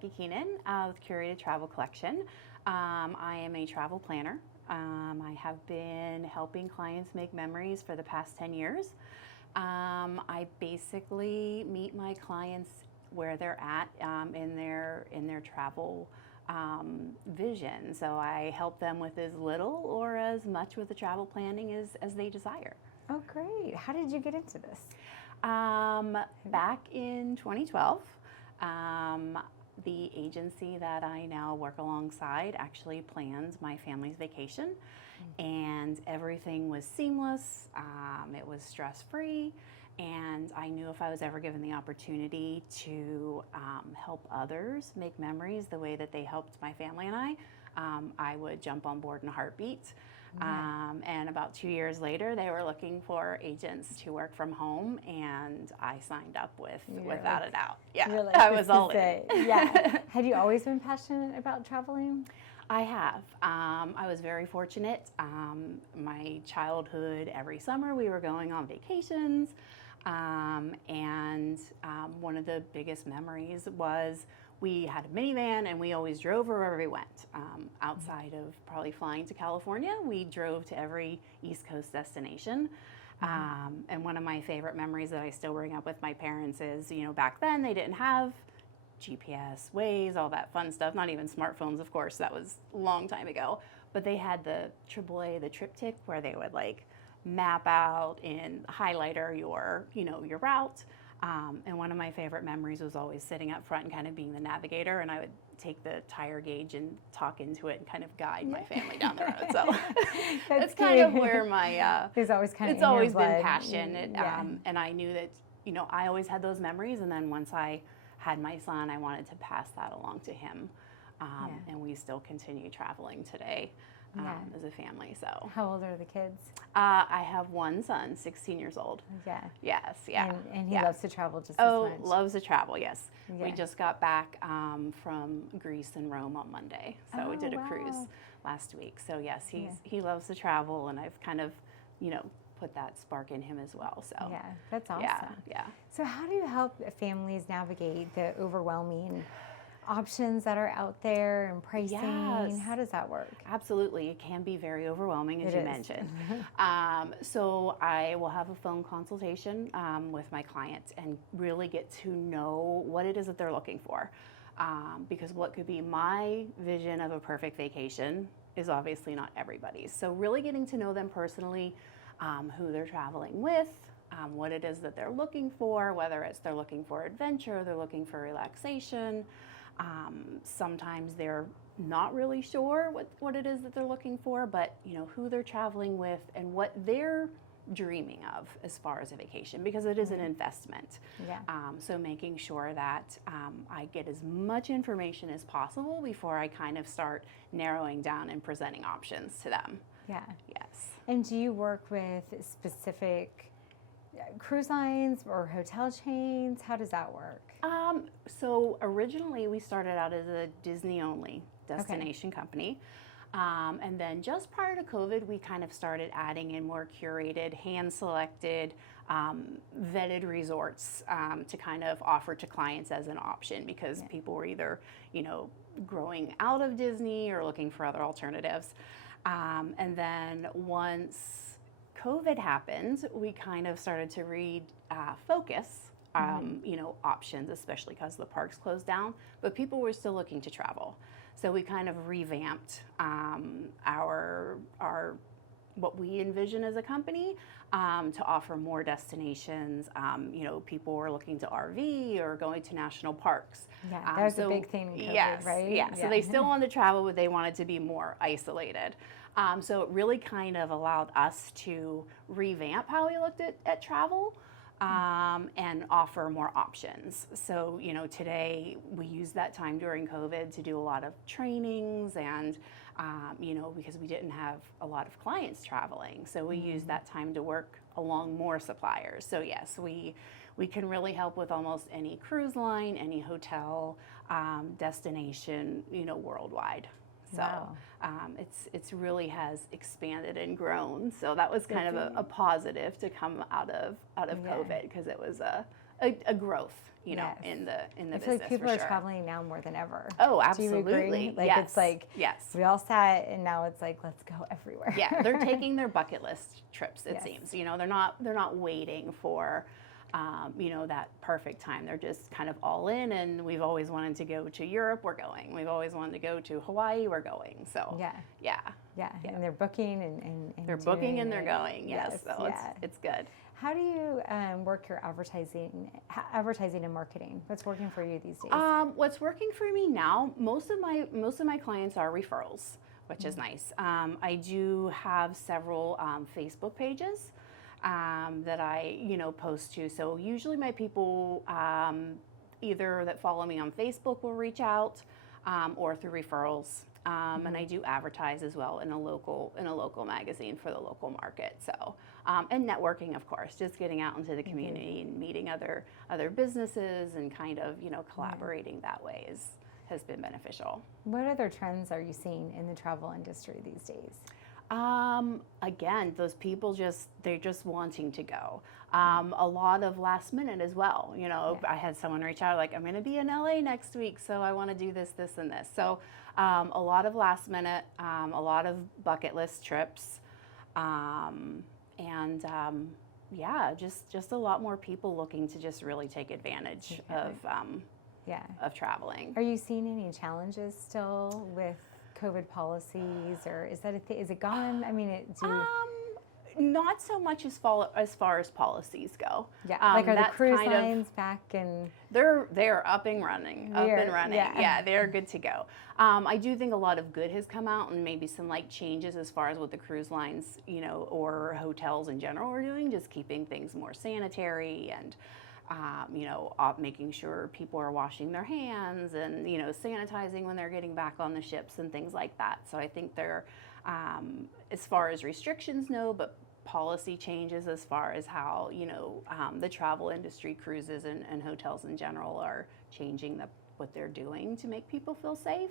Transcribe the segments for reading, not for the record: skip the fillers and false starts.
Becky Keenan with Curated Travel Collection. I am a travel planner. I have been helping clients make memories for the past 10 years. I basically meet my clients where they're at in their travel vision. So I help them with as little or as much with the travel planning as they desire. Oh, great. How did you get into this? Back in 2012, the agency that I now work alongside actually planned my family's vacation, and everything was seamless. It was stress-free, and I knew if I was ever given the opportunity to help others make memories the way that they helped my family and I would jump on board in a heartbeat. And about 2 years later, they were looking for agents to work from home, and I signed up without a doubt. Yeah, I was all in. Yeah. Had you always been passionate about traveling? I have. I was very fortunate. My childhood, every summer we were going on vacations, and one of the biggest memories was we had a minivan and we always drove wherever we went. Outside of probably flying to California, we drove to every East Coast destination. And one of my favorite memories that I still bring up with my parents is, back then they didn't have GPS, Waze, all that fun stuff, not even smartphones, of course, that was a long time ago. But they had the AAA, the triptych, where they would map out in highlighter your route. And one of my favorite memories was always sitting up front and kind of being the navigator, and I would take the tire gauge and talk into it and kind of guide my family down the road. So that's kind of where my it's always been passion. And I knew that I always had those memories, and then once I had my son, I wanted to pass that along to him. And we still continue traveling today. As a family. So how old are the kids? I have one son, 16 years old. Yeah. Yes. Yeah. And he loves to travel just as much. Oh, loves to travel. Yes. Yeah. We just got back from Greece and Rome on Monday, so we did a cruise last week. So yes, he loves to travel, and I've kind of put that spark in him as well. So yeah, that's awesome. Yeah. So how do you help families navigate the overwhelming options that are out there and pricing? Yes. How does that work? Absolutely. It can be very overwhelming, as you mentioned. So I will have a phone consultation with my clients and really get to know what it is that they're looking for. Because what could be my vision of a perfect vacation is obviously not everybody's. So really getting to know them personally, who they're traveling with, what it is that they're looking for, whether it's they're looking for adventure, they're looking for relaxation. Sometimes they're not really sure what it is that they're looking for, but who they're traveling with and what they're dreaming of as far as a vacation, because it is an investment. Yeah. So making sure that I get as much information as possible before I kind of start narrowing down and presenting options to them. Yeah. Yes. And do you work with specific cruise lines or hotel chains? How does that work? So originally we started out as a Disney-only destination company. And then just prior to COVID, we kind of started adding in more curated, hand-selected, vetted resorts to kind of offer to clients as an option, because people were either, growing out of Disney or looking for other alternatives. And then once COVID happened, we kind of started to refocus options, especially because the parks closed down, but people were still looking to travel. So we kind of revamped our what we envision as a company to offer more destinations. People were looking to RV or going to national parks. Yeah, that was a big thing in COVID, right? Yeah, so they still wanted to travel, but they wanted to be more isolated. So it really kind of allowed us to revamp how we looked at travel. And offer more options. So, today we use that time during COVID to do a lot of trainings and, because we didn't have a lot of clients traveling. So we use that time to work along more suppliers. So yes, we can really help with almost any cruise line, any hotel, destination, worldwide. So it's really has expanded and grown. So that was kind of a positive to come out of COVID, because it was a a growth, you know, Yes. in the I feel business like people for are sure. traveling now more than ever. Oh, Do you agree? absolutely. Like Yes. it's like yes. we all sat and now it's like let's go everywhere. Yeah, they're taking their bucket list trips. It Yes. seems, you know, they're not waiting for, you know, that perfect time. They're just kind of all in. And we've always wanted to go to Europe. We're going. We've always wanted to go to Hawaii. We're going. So Yeah. yeah, Yeah. Yeah. And they're booking and they're booking doing and they're it. going. Yes, Yes, so yeah. it's good. How do you work your advertising and marketing? What's working for you these days? What's working for me now? Most of my clients are referrals, which is nice. I do have several Facebook pages that I post to. So usually my people either that follow me on Facebook will reach out or through referrals. And I do advertise as well in a local magazine for the local market. So and networking, of course, just getting out into the community and meeting other businesses and kind of collaborating that way has been beneficial. What other trends are you seeing in the travel industry these days? Again, those people they're just wanting to go. A lot of last minute as well. I had someone reach out like, I'm going to be in LA next week, so I want to do this, this, and this. So a lot of last minute, a lot of bucket list trips, and just a lot more people looking to just really take advantage of traveling. Are you seeing any challenges still with COVID policies, or is that is it gone? I mean, not so much as far as policies go. Yeah, like are the cruise kind lines back and they're up and running. Yeah. They're good to go. I do think a lot of good has come out, and maybe some changes as far as what the cruise lines, or hotels in general are doing, just keeping things more sanitary and making sure people are washing their hands and sanitizing when they're getting back on the ships and things like that. So I think they're as far as restrictions, no, but policy changes as far as how the travel industry, cruises and hotels in general are changing what they're doing to make people feel safe.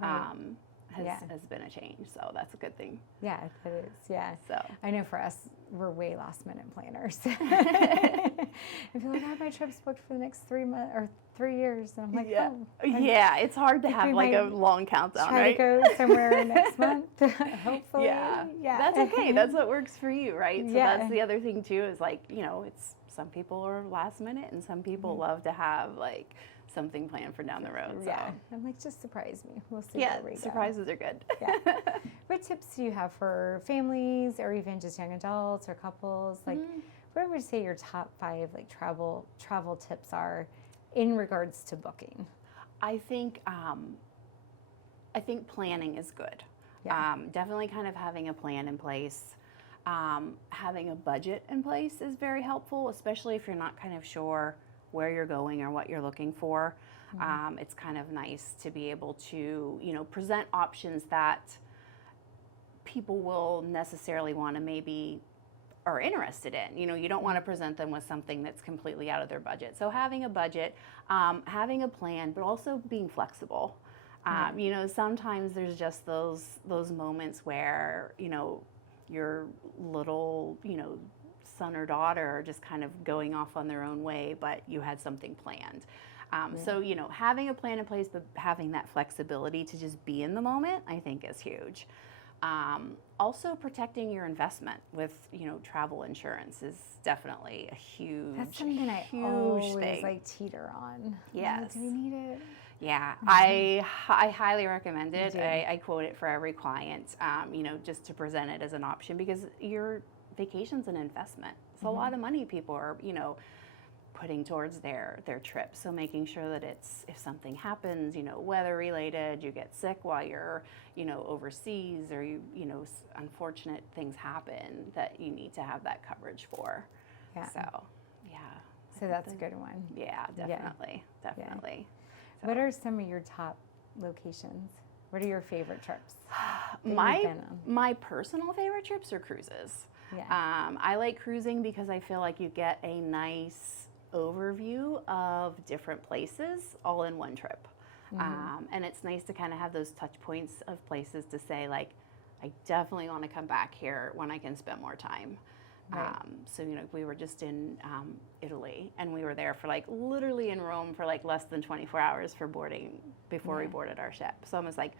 Right. Has been a change, so that's a good thing. Yeah, it is. Yeah. So I know for us, we're way last minute planners. I feel like I have my trips booked for the next 3 months or 3 years, and I'm like, it's hard to have like a long countdown, right? Try to go somewhere next month, hopefully. Yeah, that's okay. That's what works for you, right? So that's the other thing too. Is it's some people are last minute, and some people love to have something planned for down the road. So. Yeah, I'm like, just surprise me. We'll see where we go. Surprises are good. Yeah. What tips do you have for families or even just young adults or couples? Like, what would you say your top 5 travel tips are in regards to booking? I think planning is good. Yeah. Definitely kind of having a plan in place. Having a budget in place is very helpful, especially if you're not kind of sure where you're going or what you're looking for. It's kind of nice to be able to, present options that people will necessarily want to maybe are interested in. You don't want to present them with something that's completely out of their budget. So having a budget, having a plan, but also being flexible. Sometimes there's just those moments where, your little, son or daughter are just kind of going off on their own way, but you had something planned. So, having a plan in place, but having that flexibility to just be in the moment, I think is huge. Also, protecting your investment with, travel insurance is definitely a huge, That's something I always teeter on. Yes. Do we need it? Yeah, I highly recommend it. I quote it for every client, just to present it as an option, because your vacation's an investment. It's a lot of money people are, putting towards their trip. So making sure that if something happens, weather related, you get sick while you're, overseas, or unfortunate things happen, that you need to have that coverage for. Yeah. So that's a good one. Yeah, definitely. Yeah. What are some of your top locations? What are your favorite trips? My personal favorite trips are cruises. Yeah. I like cruising because I feel like you get a nice overview of different places all in one trip. And it's nice to kind of have those touch points of places to say, I definitely want to come back here when I can spend more time. Right. So, we were just in Italy, and we were there for like literally in Rome for like less than 24 hours for boarding before we boarded our ship. So I was like,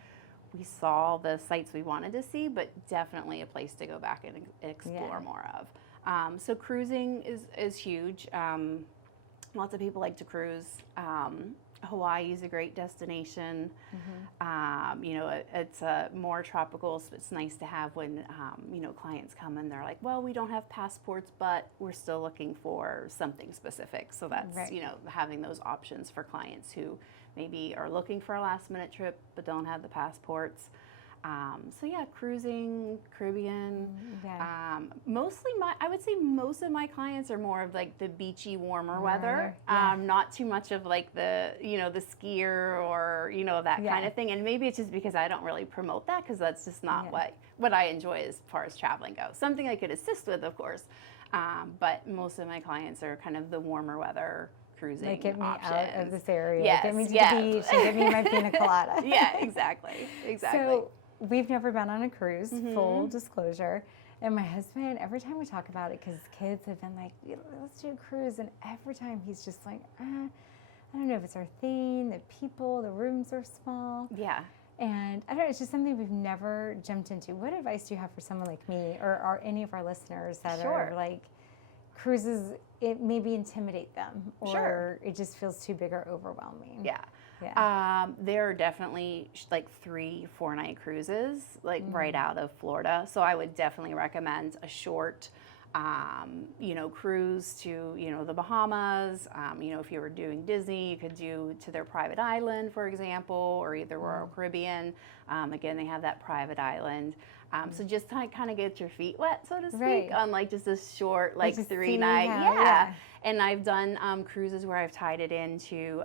we saw the sites we wanted to see, but definitely a place to go back and explore more of. So cruising is huge. Lots of people like to cruise. Hawaii is a great destination. It's more tropical, so it's nice to have when, clients come and they're like, well, we don't have passports, but we're still looking for something specific. So that's, having those options for clients who maybe are looking for a last minute trip but don't have the passports. Cruising, Caribbean. Mostly I would say most of my clients are more of like the beachy, warmer weather. Not too much of like the skier or, that kind of thing. And maybe it's just because I don't really promote that, because that's just not what I enjoy as far as traveling goes. Something I could assist with, of course. But most of my clients are kind of the warmer weather cruising Like, get me options. out of this area. Yes, Get me to the beach and get me my pina colada. Yeah, exactly. So we've never been on a cruise, full disclosure. And my husband, every time we talk about it, because kids have been like, let's do a cruise. And every time he's just like, I don't know if it's our thing, the people, the rooms are small. Yeah. And I don't know, it's just something we've never jumped into. What advice do you have for someone like me, or are any of our listeners that are like, cruises, it maybe intimidate them, or it just feels too big or overwhelming? Yeah. There are definitely like 3-4 night cruises, like right out of Florida. So I would definitely recommend a short, cruise to, the Bahamas. If you were doing Disney, you could do to their private island, for example, or either Royal Caribbean. Again, they have that private island. So just to kind of get your feet wet, so to speak, on like just a short, like 3 night. And I've done cruises where I've tied it into,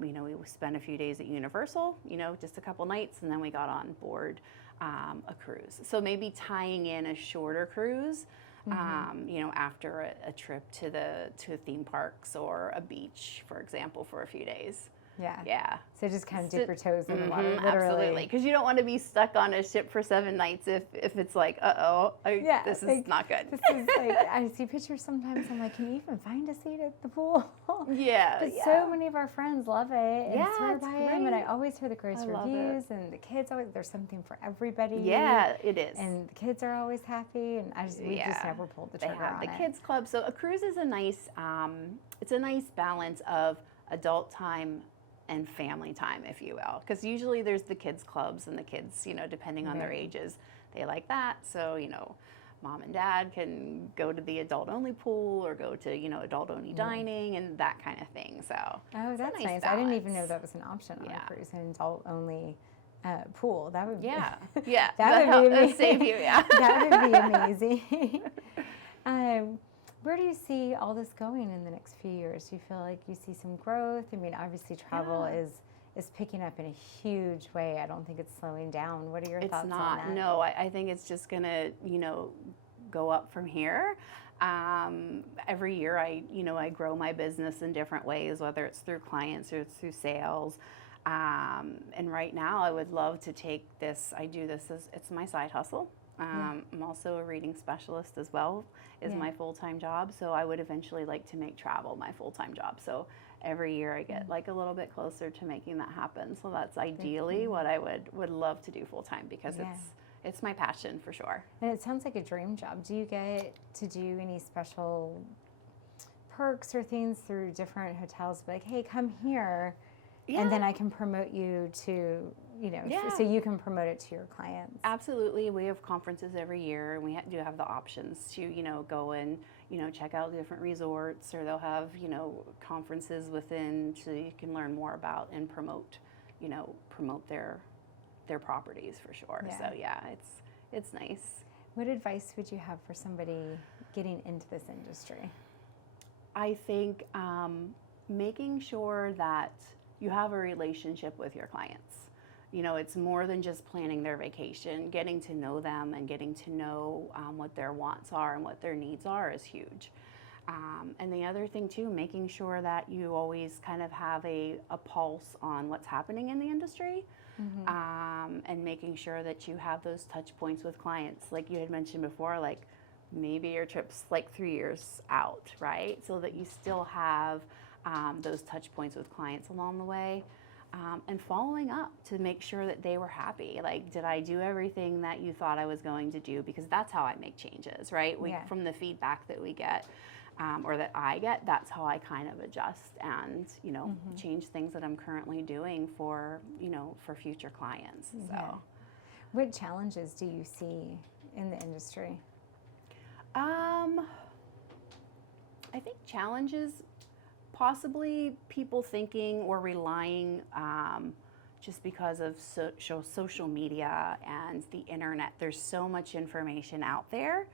we spent a few days at Universal, just a couple nights, and then we got on board a cruise. So maybe tying in a shorter cruise, after a trip to theme parks or a beach, for example, for a few days. Yeah. So just kind of dip your toes in the water, literally. Absolutely, because you don't want to be stuck on a ship for 7 nights if it's like, this is not good. This is like, I see pictures sometimes, I'm like, can you even find a seat at the pool? But so many of our friends love it and swear by them, and I always hear the greatest reviews, and the kids always, there's something for everybody. Yeah, it is. And the kids are always happy, and we just never pulled the trigger on it. They have the kids club, so a cruise is a nice, it's a nice balance of adult time and family time, if you will, because usually there's the kids clubs, and the kids, depending on their ages, they like that. So, mom and dad can go to the adult only pool, or go to, adult only dining and that kind of thing. So that's nice. Balance. I didn't even know that was an option on a cruise, an adult only pool. That would be that would save you. That would be amazing. Where do you see all this going in the next few years? Do you feel like you see some growth? I mean, obviously travel is picking up in a huge way. I don't think it's slowing down. What are your thoughts on that? It's not. No, I think it's just going to, go up from here. Every year I grow my business in different ways, whether it's through clients or it's through sales. And right now I would love to take this, I do this as, it's my side hustle. I'm also a reading specialist as well, is my full-time job. So I would eventually like to make travel my full-time job. So every year I get like a little bit closer to making that happen. So that's ideally what I would love to do full-time, because it's my passion for sure. And it sounds like a dream job. Do you get to do any special perks or things through different hotels? Like, hey, come here. And then I can promote you to, so you can promote it to your clients. Absolutely. We have conferences every year, and we do have the options to, go and, check out different resorts, or they'll have, conferences within, so you can learn more about and promote their properties for sure. So it's nice. What advice would you have for somebody getting into this industry? I think making sure that you have a relationship with your clients. It's more than just planning their vacation. Getting to know them and getting to know what their wants are and what their needs are is huge. And the other thing too, making sure that you always kind of have a pulse on what's happening in the industry, and making sure that you have those touch points with clients. Like you had mentioned before, like maybe your trip's like 3 years out, right? So that you still have those touch points with clients along the way. And following up to make sure that they were happy. Like, did I do everything that you thought I was going to do? Because that's how I make changes, right? From the feedback that we get, or that I get, that's how I kind of adjust and, change things that I'm currently doing for, for future clients. So, what challenges do you see in the industry? I think challenges, possibly people thinking or relying, just because of social media and the internet. There's so much information out there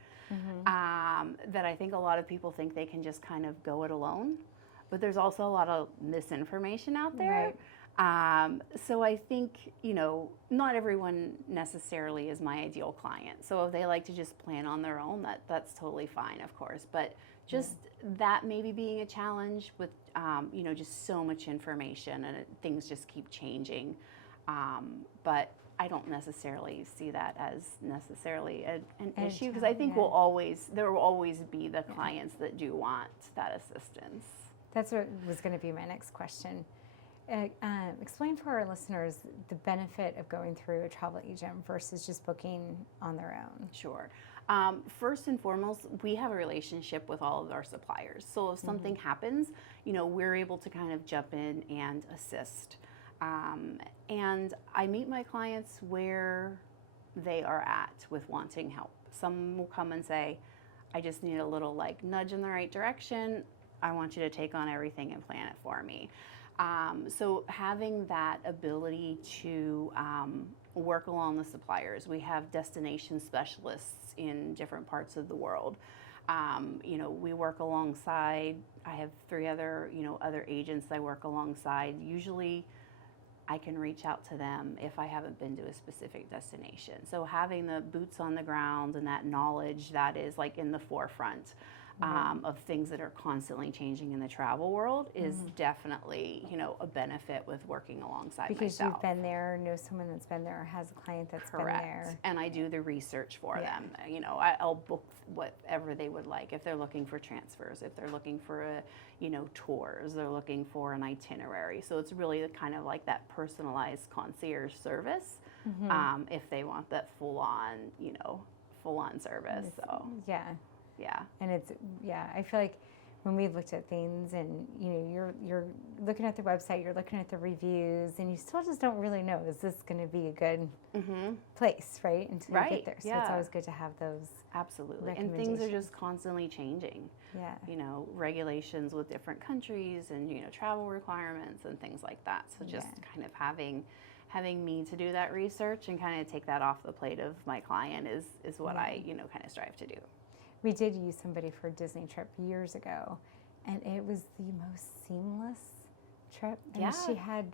that I think a lot of people think they can just kind of go it alone. But there's also a lot of misinformation out there. So I think, not everyone necessarily is my ideal client. So if they like to just plan on their own, that's totally fine, of course. But just that maybe being a challenge with, just so much information and things just keep changing. But I don't necessarily see that as necessarily an issue, because I think there will always be the clients that do want that assistance. That's what was going to be my next question. Explain for our listeners the benefit of going through a travel agent versus just booking on their own. Sure. First and foremost, we have a relationship with all of our suppliers. So if something happens, we're able to kind of jump in and assist. And I meet my clients where they are at with wanting help. Some will come and say, I just need a little nudge in the right direction. I want you to take on everything and plan it for me. So having that ability to work along the suppliers. We have destination specialists in different parts of the world. We work alongside, I have 3 other, other agents I work alongside. Usually I can reach out to them if I haven't been to a specific destination. So having the boots on the ground and that knowledge that is in the forefront of things that are constantly changing in the travel world is definitely, a benefit with working alongside myself. Because you've been there, know someone that's been there, or has a client that's been there. And I do the research for them. I'll book whatever they would like. If they're looking for transfers, if they're looking for tours, they're looking for an itinerary. So it's really kind of like that personalized concierge service, if they want that full on service. So yeah. And I feel like when we've looked at things and, you're looking at the website, you're looking at the reviews, and you still just don't really know, is this going to be a good place, right? Until you get there. So it's always good to have those. Absolutely. And things are just constantly changing. Regulations with different countries and, travel requirements and things like that. So just kind of having me to do that research and kind of take that off the plate of my client is what I, kind of strive to do. We did use somebody for a Disney trip years ago, and it was the most seamless trip. And she had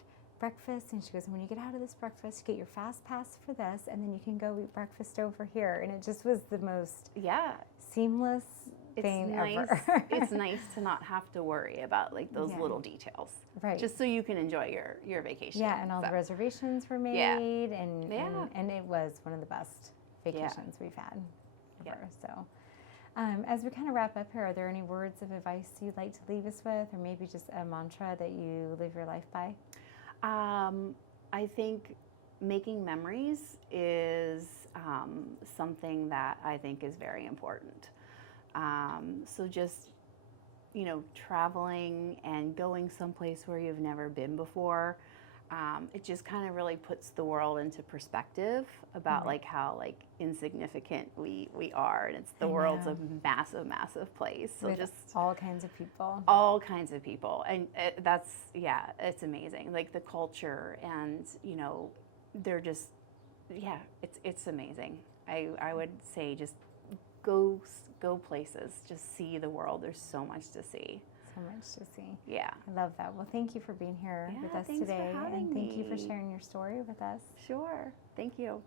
breakfast, and she goes, when you get out of this breakfast, you get your fast pass for this, and then you can go eat breakfast over here. And it just was the most seamless thing ever. It's nice to not have to worry about those little details. Right. Just so you can enjoy your vacation. Yeah, and all the reservations were made, and it was one of the best vacations we've had ever. So. As we kind of wrap up here, are there any words of advice you'd like to leave us with, or maybe just a mantra that you live your life by? I think making memories is something that I think is very important. So just, traveling and going someplace where you've never been before, it just kind of really puts the world into perspective about how insignificant we are, and it's the world's a massive, massive place. So with just all kinds of people. All kinds of people, and it's amazing. The culture, and they're just it's amazing. I would say just go places, just see the world. There's so much to see. So much to see. Yeah. I love that. Well, thank you for being here with us today. Thanks for having me. Thank you for me. sharing your story with us. Sure. Thank you.